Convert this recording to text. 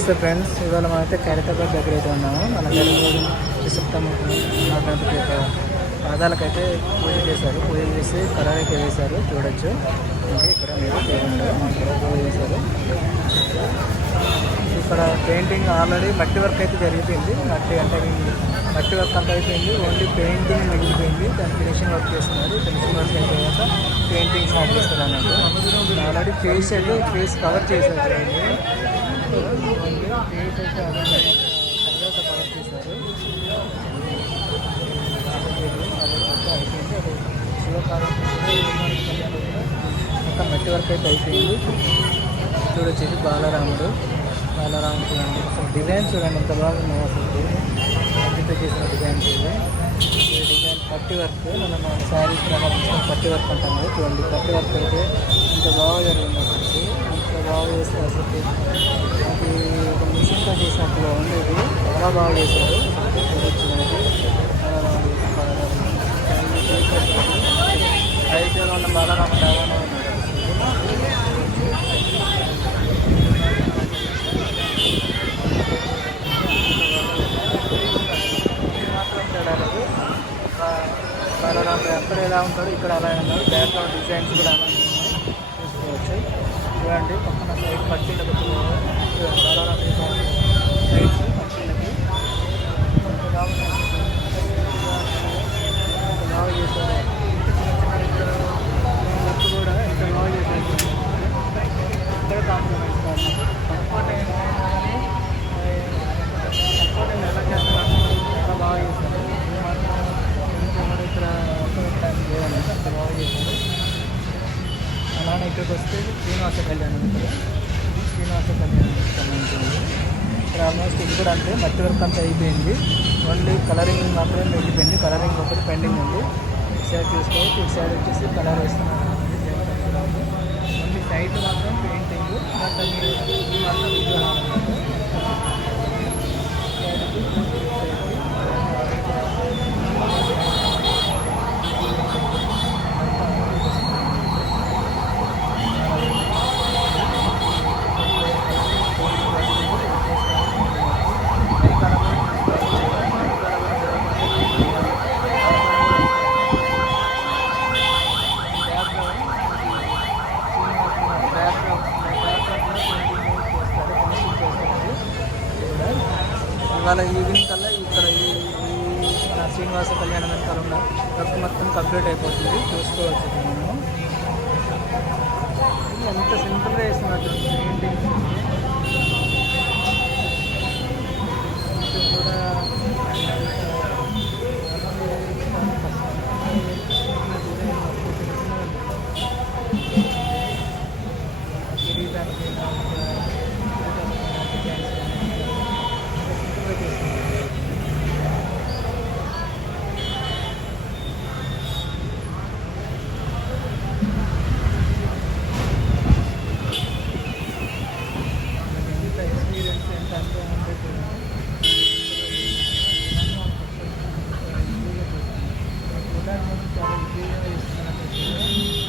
నమస్తే ఫ్రెండ్స్, ఇవాళ మనమైతే ఖైరతాబాద్ దగ్గర అయితే ఉన్నాము. మన ఖైరతాబాద్ చెప్తాము. పాదాలకైతే పూజ చేశారు. పూజ చేసి కలర్ అయితే వేశారు, చూడొచ్చు. ఇంకా ఇక్కడ మీరు పూజ చేశారు. ఇక్కడ పెయింటింగ్ ఆల్రెడీ మట్టి వర్క్ అయితే జరిగిపోయింది. మట్టి వర్క్ అంతా అయిపోయింది. ఓన్లీ పెయింటింగ్ మిగిలిపోయింది. దాని ఫినిషింగ్ వర్క్ చేస్తున్నారు. ఫినిషింగ్ వర్క్ అయిన తర్వాత పెయింటింగ్ స్టార్ట్ చేస్తారు అన్నట్టు. ఆల్రెడీ ఫేస్ అయితే ఫేస్ కవర్ చేశారు. ఫేస్ అయితే తర్వాత కవర్ చేశారు. అయిపోయింది. శివకాలం మొత్తం మట్టి వర్క్ అయితే అయిపోయింది. చూడొచ్చు, ఇది బాలరాముడు చూడండి. అసలు డిజైన్ చూడండి ఎంత బాగున్నాయి. అసలు మట్టితో చేసిన డిజైన్స్ ఇది. ఈ డిజైన్ పట్టి వర్క్, మనం శారీస్ పట్టి వర్క్ అంటాం కదా. చూడండి, పట్టి వర్క్ అయితే ఇంత బాగా జరిగింది. అసలు ఇంత బాగా చేస్తారు. అసలు అది ఒక మిషన్తో చేసినట్టుగా ఉంది. ఇది చాలా బాగా చేశారు. అయోధ్యలో ఉన్న బాలరామ లాగానే ఉన్నాడు. బాలరాముడు ఎక్కడ ఎలా ఉంటాడు, ఇక్కడ అలా ఉన్నాడు. బ్యాక్గ్రౌండ్ డిజైన్స్ కూడా అలా చూసుకోవచ్చు. చూడండి, పక్కన సైడ్ పట్టీలకు బాలరాముడు సైడ్స్ పట్టీలకి బాగా చేశారు. వర్క్ కూడా ఎంత బాగా చేశారు. ఇక్కడ కాంప్రమైజ్ కాదు. సపోర్ట్ ఎలా చేస్తారు, చాలా బాగా చేస్తారు. ఇక్కడ అంత బాగా చేశారు. అలానే ఇక్కడికి వస్తే శ్రీనివాస కళ్యాణం. ఇక్కడ శ్రీనివాస కళ్యాణానికి సంబంధించింది. ఇక్కడ ఆల్మోస్ట్ ఇది కూడా అంటే మట్టి వర్క్ అంతా అయిపోయింది. ఓన్లీ కలరింగ్ మాత్రమే మిగిలిపోయింది. కలరింగ్ ఒకటి పెండింగ్ ఉంది. ఇటు సైడ్ చూసుకోవచ్చు. ఇటు సైడ్ వచ్చేసి కలర్ వేస్తున్నారు. ఓన్లీ సైడ్ మాత్రం పెయింటింగ్, మాత్రం విగ్రహాలు. ఇవాళ ఈవినింగ్ కల్లా ఇక్కడ ఈ శ్రీనివాస కళ్యాణం వెనకాల ఉన్న వర్క్ మొత్తం కంప్లీట్ అయిపోతుంది. చూసుకోవచ్చు. మనము ఎంత సింపుల్గా వేస్తున్నట్టు పెయింటింగ్ కూడా చాలా ఈజీగా ఇస్తున్నట్టు.